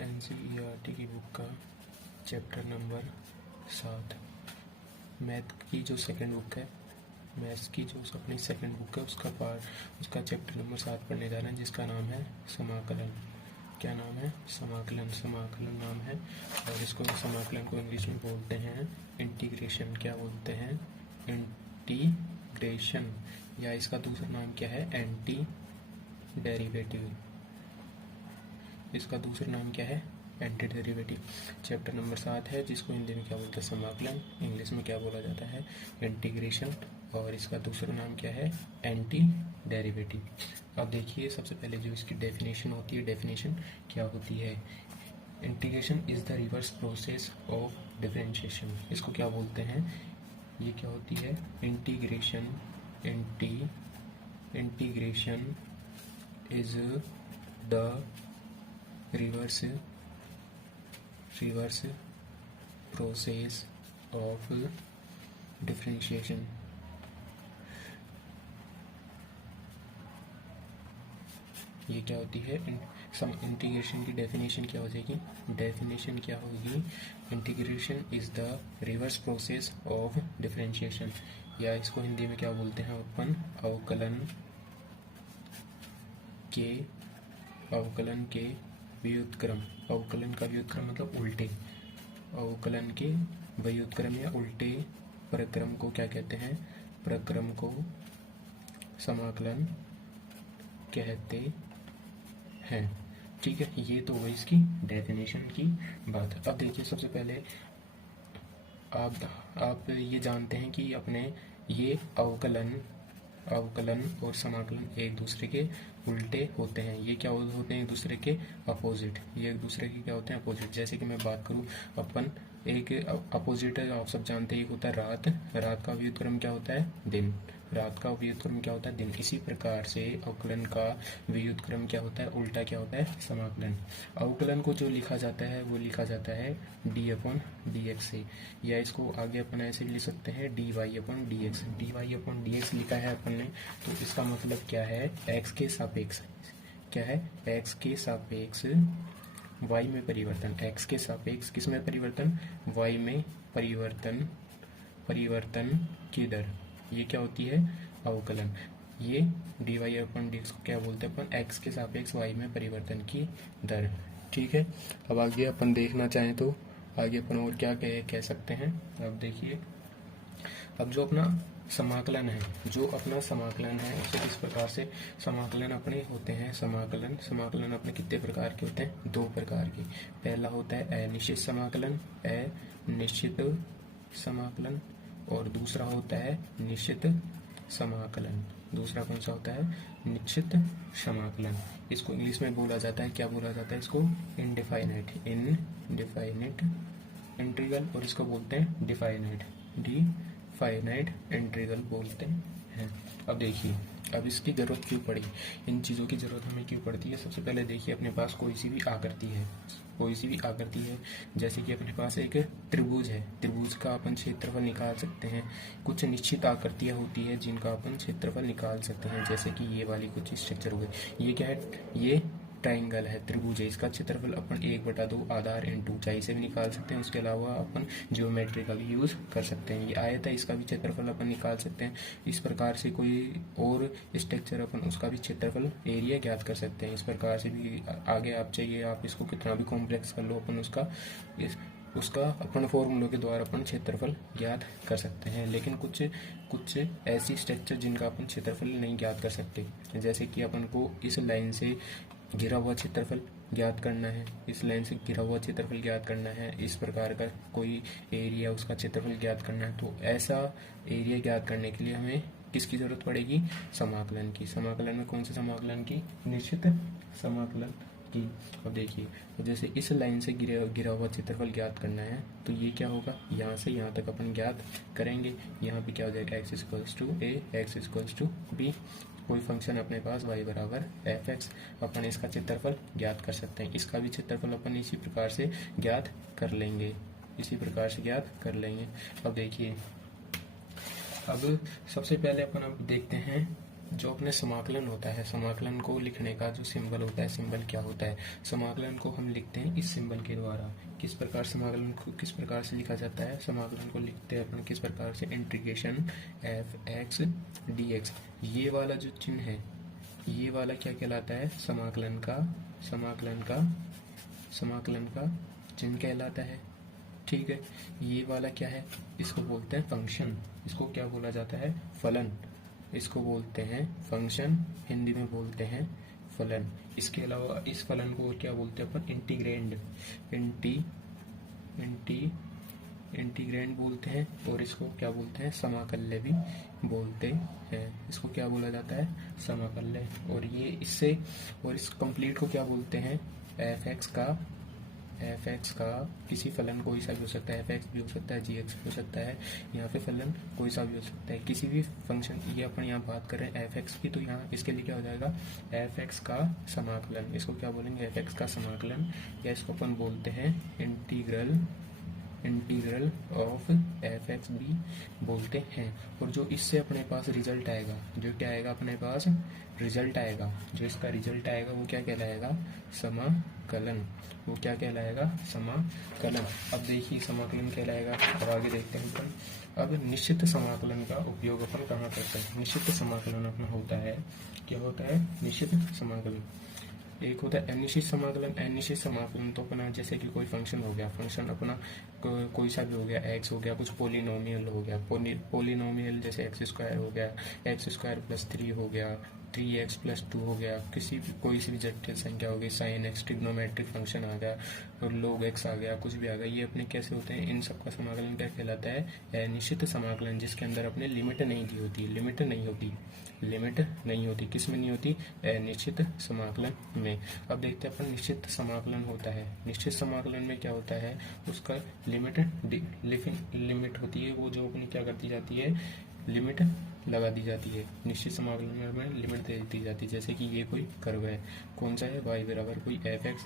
NCERT की book का chapter number 7 math की जो सेकंड बुक है, मैथ्स की जो अपनी सेकंड बुक है उसका चैप्टर नंबर 7 पढ़ने जा रहे हैं, जिसका नाम है समाकलन। क्या नाम है? समाकलन। समाकलन नाम है और इसको समाकलन को इंग्लिश में बोलते हैं इंटीग्रेशन। क्या बोलते हैं? इंटीग्रेशन। या इसका दूसरा नाम क्या है? Anti derivative. इसका दूसरा नाम क्या है? Anti derivative. चैप्टर नंबर 7 है, जिसको हिंदी में क्या बोलते हैं? समाकलन। इंग्लिश में क्या बोला जाता है? इंटीग्रेशन। और इसका दूसरा नाम क्या है? Anti derivative. अब देखिए, सबसे पहले जो इसकी डेफिनेशन होती है, डेफिनेशन क्या होती है? Integration is the reverse process of differentiation. इसको क्या बोलते हैं? ये क्या होती है? Integration. Integration is the reverse process of differentiation. ये क्या होती है? इंटीग्रेशन की डेफिनेशन क्या हो जाएगी? डेफिनेशन क्या होगी? Integration is the reverse process of differentiation, या इसको हिंदी में क्या बोलते हैं अपन? अवकलन के व्युत्क्रम। अवकलन का व्युत्क्रम मतलब उल्टे। अवकलन के व्युत्क्रम या उल्टे प्रक्रम को क्या कहते हैं? प्रक्रम को समाकलन कहते हैं। ठीक है, ये तो हुई इसकी डेफिनेशन की बात। अब देखिए, सबसे पहले आप ये जानते हैं कि अपने ये अवकलन और समाकलन एक दूसरे के उल्टे होते हैं। ये क्या होते हैं? एक दूसरे के अपोजिट। ये एक दूसरे के क्या होते हैं? अपोजिट। जैसे कि मैं बात करूं, अपन एक अपोजिट आप सब जानते हैं, एक होता है रात। रात का व्युत्क्रम क्या होता है? दिन। रात का व्युत्क्रम क्या होता है? दिन। इसी प्रकार से अवकलन का व्युत्क्रम क्या होता है? उल्टा क्या होता है? समाकलन। अवकलन को जो लिखा जाता है वो लिखा जाता है d/dx से, या इसको आगे अपन ऐसे भी लिख सकते हैं dy/dx। dy/dx लिखा है अपन ने, तो इसका मतलब क्या है? x के सापेक्ष। क्या है? x के सापेक्ष y में परिवर्तन। x के सापेक्ष किस में परिवर्तन? y में परिवर्तन की दर। ये क्या होती है? अवकलन। ये dy/dx को क्या बोलते हैं अपन? x के सापेक्ष y में परिवर्तन की दर। ठीक है, अब आगे अपन देखना चाहें तो आगे अपन और क्या कह सकते हैं। अब देखिए, अब जो अपना समाकलन है, उसे किस प्रकार से समाकलन अपने होते हैं? समाकलन अपने कितने प्रकार के होते हैं? 2 प्रकार के। पहला होता है अनिश्चित समाकलन, और दूसरा होता है निश्चित समाकलन। दूसरा कौन सा होता है? निश्चित समाकलन। इसको इंग्लिश में बोला जाता है, क्या बोला जाता है इसको? इनडिफाइनाइट इंटीग्रल, और इसको बोलते हैं डिफाइनाइट इंटीग्रल बोलते हैं। अब देखिए, अब इसकी जरूरत क्यों पड़ी? इन चीज़ों की जरूरत हमें क्यों पड़ती है? सबसे पहले देखिए, अपने पास कोई सी भी आकृति है, जैसे कि अपने पास एक त्रिभुज है। त्रिभुज का अपन क्षेत्रफल निकाल सकते हैं। कुछ निश्चित आकृतियां होती है जिनका अपन क्षेत्रफल निकाल सकते हैं, जैसे कि ये वाली कुछ स्ट्रक्चर हो गई। ये क्या है? ये ट्राइंगल है, त्रिभुज है। इसका क्षेत्रफल अपन 1/2 आधार इंटू ऊंचाई से भी निकाल सकते हैं। उसके अलावा अपन ज्योमेट्री का भी यूज कर सकते हैं। ये आयत है, इसका भी क्षेत्रफल अपन निकाल सकते हैं। इस प्रकार से कोई और स्ट्रक्चर अपन उसका भी क्षेत्रफल एरिया ज्ञात कर सकते हैं। इस प्रकार से भी आगे आप चाहिए, आप इसको कितना भी कॉम्प्लेक्स कर लो, अपन उसका अपन फॉर्मूलों के द्वारा अपन क्षेत्रफल ज्ञात कर सकते हैं। लेकिन कुछ ऐसी स्ट्रक्चर जिनका अपन क्षेत्रफल नहीं ज्ञात कर सकते, जैसे कि अपन को इस लाइन से घिरा हुआ क्षेत्रफल ज्ञात करना है, इस लाइन से घिरा हुआ क्षेत्रफल ज्ञात करना है, इस प्रकार का कोई एरिया उसका क्षेत्रफल ज्ञात करना है, तो ऐसा एरिया ज्ञात करने के लिए हमें किसकी जरूरत पड़ेगी? समाकलन की। समाकलन में कौन से समाकलन की? निश्चित समाकलन की। अब देखिए, जैसे इस लाइन से गिरा हुआ क्षेत्रफल ज्ञात करना है, तो ये क्या होगा? यहाँ से यहाँ तक अपन ज्ञात करेंगे। यहाँ पे क्या हो जाएगा? x = a, x = b। कोई फंक्शन अपने पास y = f(x), अपन इसका क्षेत्रफल ज्ञात कर सकते हैं। इसका भी क्षेत्रफल अपन इसी प्रकार से ज्ञात कर लेंगे। अब देखिए, अब सबसे पहले अपन अब देखते हैं जो अपने समाकलन होता है, समाकलन को लिखने का जो सिंबल होता है, सिंबल क्या होता है, समाकलन को हम लिखते हैं इस सिंबल के द्वारा। किस प्रकार समाकलन को किस प्रकार से लिखा जाता है, समाकलन को लिखते हैं अपन किस प्रकार से, integration F x D x. ये वाला जो चिन्ह है, ये वाला क्या कहलाता है, समाकलन का चिन्ह कहलाता है। ठीक है, ये वाला क्या है, इसको बोलते हैं फंक्शन, इसको क्या बोला जाता है, फलन, इसको बोलते हैं फंक्शन, हिंदी में बोलते हैं फलन। इसके अलावा इस फलन को और क्या बोलते हैं अपन, इंटीग्रैंड, इंटीग्रैंड बोलते हैं, और इसको क्या बोलते हैं, समाकल्य भी बोलते हैं। इसको क्या बोला जाता है, समाकल्य। और ये इससे, और इस कंप्लीट को क्या बोलते हैं, एफ एक्स का किसी फलन कोई सा भी हो सकता है, एफ एक्स भी हो सकता है, जी एक्स भी हो सकता है, यहाँ पे फलन कोई सा भी हो सकता है, किसी भी फंक्शन। ये अपन यहाँ बात कर रहे हैं एफ एक्स की, तो यहाँ इसके लिए क्या हो जाएगा, एफ एक्स का समाकलन। इसको क्या बोलेंगे, एफ एक्स का समाकलन, या इसको अपन बोलते हैं इंटीग्रल ऑफ एफ एक्स भी बोलते हैं। और जो इससे अपने पास रिजल्ट आएगा, जो क्या आएगा अपने पास रिजल्ट आएगा, जो इसका रिजल्ट आएगा वो क्या कहलाएगा, समाकलन, वो क्या कहलाएगा, समाकलन। अब देखिए समाकलन कहलाएगा। अब आगे देखते हैं अपन। अब निश्चित समाकलन का उपयोग अपन कहाँ करते हैं, निश्चित समाकलन अपना होता है, क्या होता है, निश्चित समाकलन। एक होता है अनिश्चित समाकलन। अनिश्चित समाकलन तो अपना जैसे कि कोई फंक्शन हो गया, फंक्शन अपना कोई सा भी हो गया, एक्स हो गया, कुछ पोलिनोमियल हो गया, पोलिनोमियल जैसे एक्स स्क्वायर हो गया, एक्स स्क्वायर प्लस 3 हो गया, 3x प्लस 2 हो गया, कोई सी भी जटिल संख्या हो गई, साइन एक्स, ट्रिग्नोमेट्रिक फंक्शन आ गया, और लोग एक्स आ गया, कुछ भी आ गया, ये अपने कैसे होते हैं, इन सब का समाकलन क्या कहलाता है, अनिश्चित समाकलन, जिसके अंदर अपने लिमिट नहीं दी होती, लिमिट नहीं होती, किस में नहीं होती, अनिश्चित समाकलन में। अब देखते हैं अपन निश्चित समाकलन होता है। निश्चित समाकलन में क्या होता है, उसका लिमिट होती है, वो जो अपनी क्या करती जाती है, लिमिट लगा दी जाती है। निश्चित समाकलन में हमें लिमिट दे दी जाती है, जैसे कि ये कोई कर्व है, कौन सा है, y बराबर कोई एफ एक्स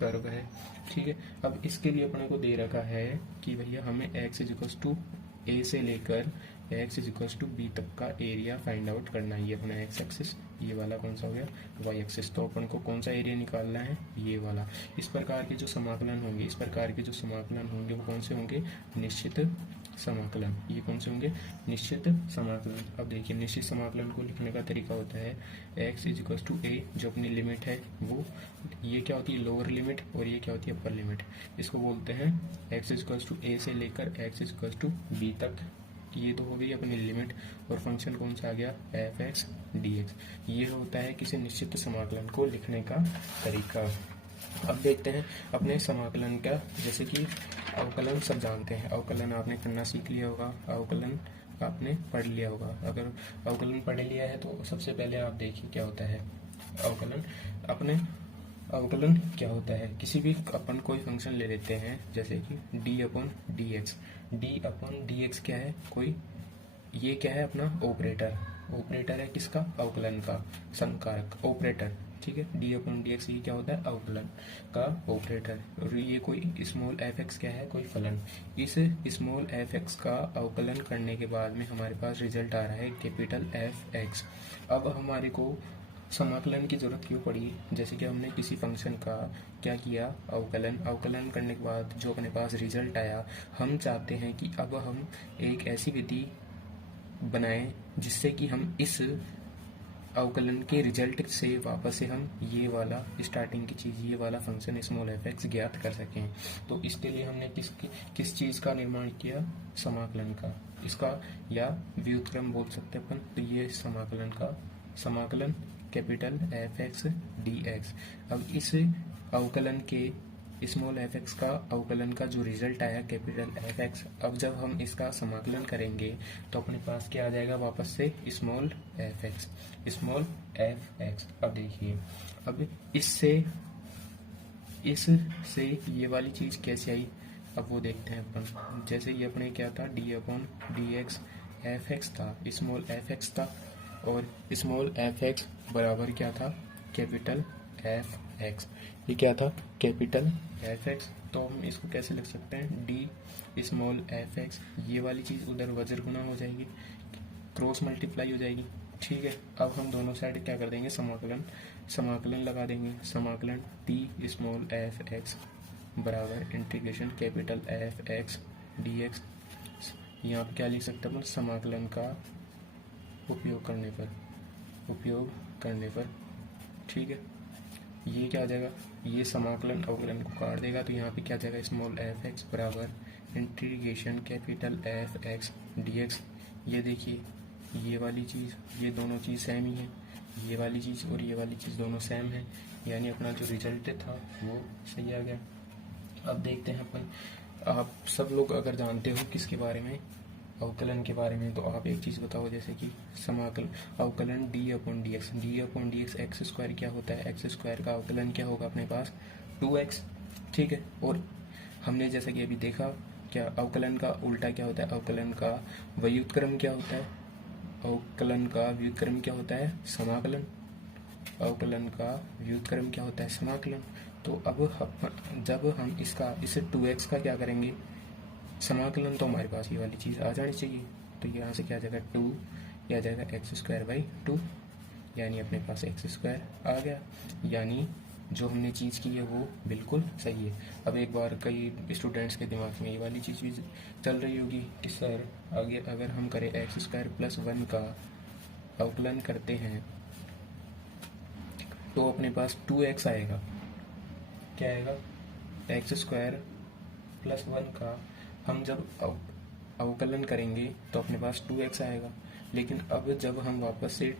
कर्व है। ठीक है, अब इसके लिए अपने को दे रखा है कि भैया हमें x इक्वल्स टू a से लेकर x इक्वल्स टू b तक का एरिया फाइंड आउट करना है। ये अपना x एक्सिस, ये वाला कौन सा हो गया, y एक्सिस। तो अपन को कौन सा एरिया निकालना है, ये वाला। इस प्रकार के जो समाकलन होंगे, वो कौन से होंगे, निश्चित समाकलन। ये कौन से होंगे, निश्चित समाकलन। अब देखिए निश्चित समाकलन को लिखने का तरीका होता है, x इक्वल्स टू a, जो अपनी लिमिट है वो, ये क्या होती है, लोअर लिमिट, और ये क्या होती है, अपर लिमिट। इसको बोलते हैं x इक्वल्स टू a से लेकर x इक्वल्स टू b तक, ये तो हो गई अपनी लिमिट। और फंक्शन कौन सा आ गया, एफ एक्स डी एक्स। ये होता है किसी निश्चित समाकलन को लिखने का तरीका। अब देखते हैं अपने समाकलन का, जैसे कि अवकलन सब जानते हैं, अवकलन आपने करना सीख लिया होगा, अवकलन आपने पढ़ लिया होगा। अगर अवकलन पढ़ लिया है तो सबसे पहले आप देखिए क्या होता है अवकलन। अवकलन क्या होता है, किसी भी अपन कोई फंक्शन ले लेते हैं, जैसे कि डी अपॉन डी एक्स क्या है, कोई ये क्या है अपना ऑपरेटर है किसका, अवकलन का, संकारक ऑपरेटर। ठीक है, डी अपॉन डी एक्स ये क्या होता है, अवकलन का ऑपरेटर। और ये कोई स्मॉल एफ एक्स क्या है, कोई फलन। इस स्मॉल एफ एक्स का अवकलन करने के बाद में हमारे पास रिजल्ट आ रहा है कैपिटल एफ एक्स। अब हमारे को समाकलन की जरूरत क्यों पड़ी, जैसे कि हमने किसी फंक्शन का क्या किया, अवकलन करने के बाद जो अपने पास रिजल्ट आया, हम चाहते हैं कि अब हम एक ऐसी विधि बनाएं जिससे कि हम इस अवकलन के रिजल्ट से वापस से हम ये वाला स्टार्टिंग की चीज़, ये वाला फंक्शन स्मॉल एफ एक्स ज्ञात कर सकें। तो इसके लिए हमने किस चीज़ का निर्माण किया, समाकलन का, इसका या व्युत्क्रम बोल सकते हैं अपन। तो ये समाकलन capital F x D x. अब इस अवकलन के स्मॉल एफ एक्स का अवकलन का जो रिजल्ट आया कैपिटल एफ एक्स, अब जब हम इसका समाकलन करेंगे तो अपने पास क्या आ जाएगा वापस से, स्मॉल एफ एक्स। अब देखिए, अब इससे ये वाली चीज कैसे आई, अब वो देखते हैं अपन। जैसे ये अपने क्या था, D upon d x f x था, स्मॉल एफ एक्स था, और स्मॉल एफ एक्स बराबर क्या था, कैपिटल एफ एक्स। ये क्या था, कैपिटल एफ एक्स। तो हम इसको कैसे लिख सकते हैं, डी स्मॉल एफ एक्स। ये वाली चीज़ उधर वज्र गुना हो जाएगी, क्रॉस मल्टीप्लाई हो जाएगी, ठीक है। अब हम दोनों साइड क्या कर देंगे, समाकलन लगा देंगे। समाकलन टी स्मॉल एफ एक्स बराबर integration capital F x D x. यहाँ पर क्या लिख सकते हैं अपन, समाकलन का उपयोग करने पर ठीक है। ये क्या आ जाएगा, ये समाकलन अवकलन को काट देगा, तो यहाँ पे क्या आ जाएगा, स्मॉल एफ एक्स बराबर integration capital F x D x. ये देखिए ये वाली चीज़, ये दोनों चीज़ सेम ही है, ये वाली चीज़ और ये वाली चीज़ दोनों सेम है, यानी अपना जो रिजल्ट था वो सही आ गया। अब देखते हैं अपन, आप सब लोग अगर जानते हो किसके बारे में, अवकलन के बारे में, तो आप एक चीज़ बताओ, जैसे कि समाकलन अवकलन D upon d x x square क्या होता है, एक्स स्क्वायर का अवकलन क्या होगा अपने पास 2x, ठीक है। और हमने जैसा कि अभी देखा, क्या अवकलन का उल्टा क्या होता है, अवकलन का व्युत्क्रम क्या होता है, अवकलन का व्युत्क्रम क्या होता है, समाकलन। अवकलन का व्युत्क्रम क्या होता है, समाकलन। तो अब जब हम इसे 2x का क्या करेंगे, समाकलन, तो हमारे पास ये वाली चीज़ आ जानी चाहिए। तो यहाँ से क्या आ जाएगा 2, यह आ जाएगा एक्स स्क्वायर बाई 2, यानी अपने पास एक्स स्क्वायर आ गया, यानी जो हमने चीज़ की है वो बिल्कुल सही है। अब एक बार कई स्टूडेंट्स के दिमाग में ये वाली चीज़ भी चल रही होगी कि सर आगे अगर हम करें एक्स स्क्वायर प्लस 1 का अवकलन करते हैं तो अपने पास 2x आएगा। क्या आएगा, एक्स स्क्वायर प्लस 1 का हम जब अवकलन करेंगे तो अपने पास 2x आएगा। लेकिन अब जब हम वापस से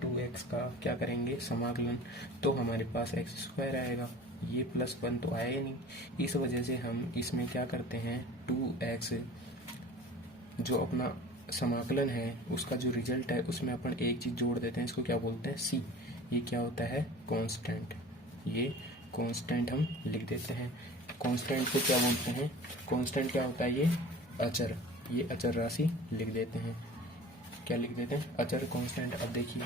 2x का क्या करेंगे, समाकलन, तो हमारे पास एक्स स्क्वायर आएगा। ये प्लस 1 तो आया ही नहीं, इस वजह से हम इसमें क्या करते हैं, 2x जो अपना समाकलन है उसका जो रिजल्ट है उसमें अपन एक चीज़ जोड़ देते हैं, इसको क्या बोलते हैं, c। ये क्या होता है, कांस्टेंट। ये कांस्टेंट हम लिख देते हैं। कांस्टेंट को क्या बोलते हैं, कांस्टेंट क्या होता है, ये अचर, ये अचर राशि लिख देते हैं। क्या लिख देते हैं, अचर कांस्टेंट। अब देखिए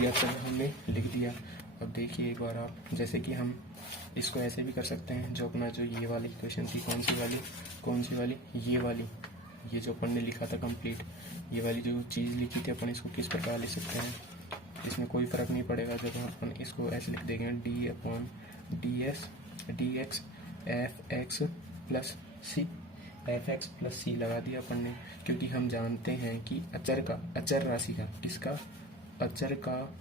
ये अचर हमने लिख दिया। अब देखिए एक बार आप, जैसे कि हम इसको ऐसे भी कर सकते हैं, जो अपना जो ये वाली इक्वेशन थी, कौन सी वाली, ये वाली, ये जो अपन ने लिखा था कंप्लीट, ये वाली जो चीज़ लिखी थी अपन, इसको किस प्रकार लिख सकते हैं, इसमें कोई फ़र्क नहीं पड़ेगा। जब अपन इसको ऐसे लिख देंगे, d upon d x f x plus c लगा दिया अपन ने, क्योंकि हम जानते हैं कि अचर राशि का, किसका, अचर का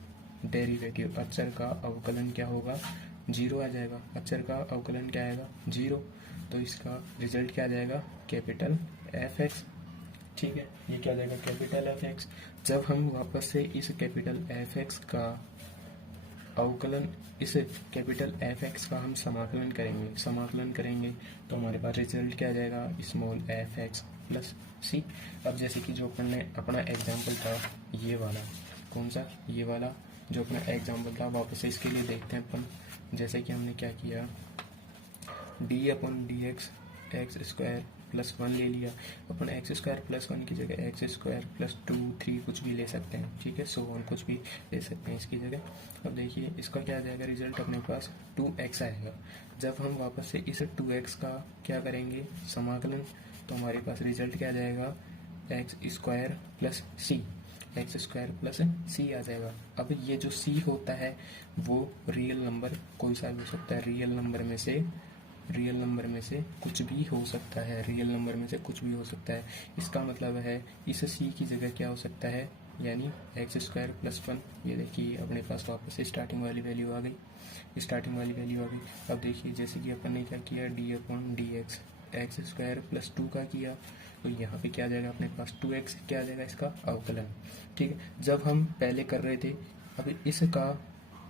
डेरिवेटिव, अचर का अवकलन क्या होगा, 0 आ जाएगा। अचर का अवकलन क्या आएगा, 0, तो इसका रिजल्ट क्या आ जाएगा, कैपिटल एफ एक्स। ठीक है, ये क्या आ जाएगा, कैपिटल एफ एक्स। जब हम वापस से इस कैपिटल एफ एक्स का अवकलन, इस कैपिटल एफ एक्स का हम समाकलन करेंगे तो हमारे पास रिजल्ट क्या आ जाएगा, स्मॉल एफ एक्स प्लस सी। अब जैसे कि जो अपन ने अपना एग्जाम्पल था ये वाला, कौन सा, ये वाला जो अपना एग्जाम्पल था, वापस से इसके लिए देखते हैं अपन। जैसे कि हमने क्या किया, D upon d x square plus 1 ले लिया। अपन एक्स स्क्वायर प्लस 1 की जगह एक्स स्क्वायर प्लस 2 3 कुछ भी ले सकते हैं, ठीक है, सो ऑन कुछ भी ले सकते हैं इसकी जगह। अब देखिए इसका क्या आ जाएगा, रिजल्ट अपने पास 2x आएगा। जब हम वापस से इस 2x का क्या करेंगे, समाकलन, तो हमारे पास रिजल्ट क्या आ जाएगा, एक्स स्क्वायर प्लस सी आ जाएगा। अब ये जो c होता है वो रियल नंबर कोई सा भी हो सकता है, रियल नंबर में से कुछ भी हो सकता है, इसका मतलब है इस c की जगह क्या हो सकता है, यानी एक्स स्क्वायर प्लस 1। ये देखिए अपने पास वापस से स्टार्टिंग वाली वैल्यू आ गई। अब देखिए जैसे कि अपन ने क्या किया, D upon d x square plus 2 का किया, तो यहाँ पे क्या आ जाएगा अपने पास 2x, क्या आ जाएगा इसका अवकलन। ठीक है, जब हम पहले कर रहे थे, अब इसका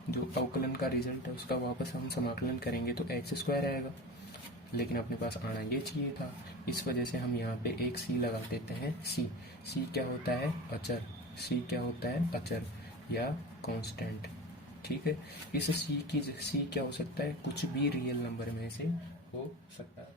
जो अवकलन का रिजल्ट है उसका वापस हम समाकलन करेंगे तो एक्स स्क्वायर आएगा, लेकिन अपने पास आना ये चाहिए था, इस वजह से हम यहाँ पे एक सी लगा देते हैं। सी क्या होता है, अचर या कांस्टेंट। ठीक है, इस सी क्या हो सकता है, कुछ भी रियल नंबर में से हो सकता है।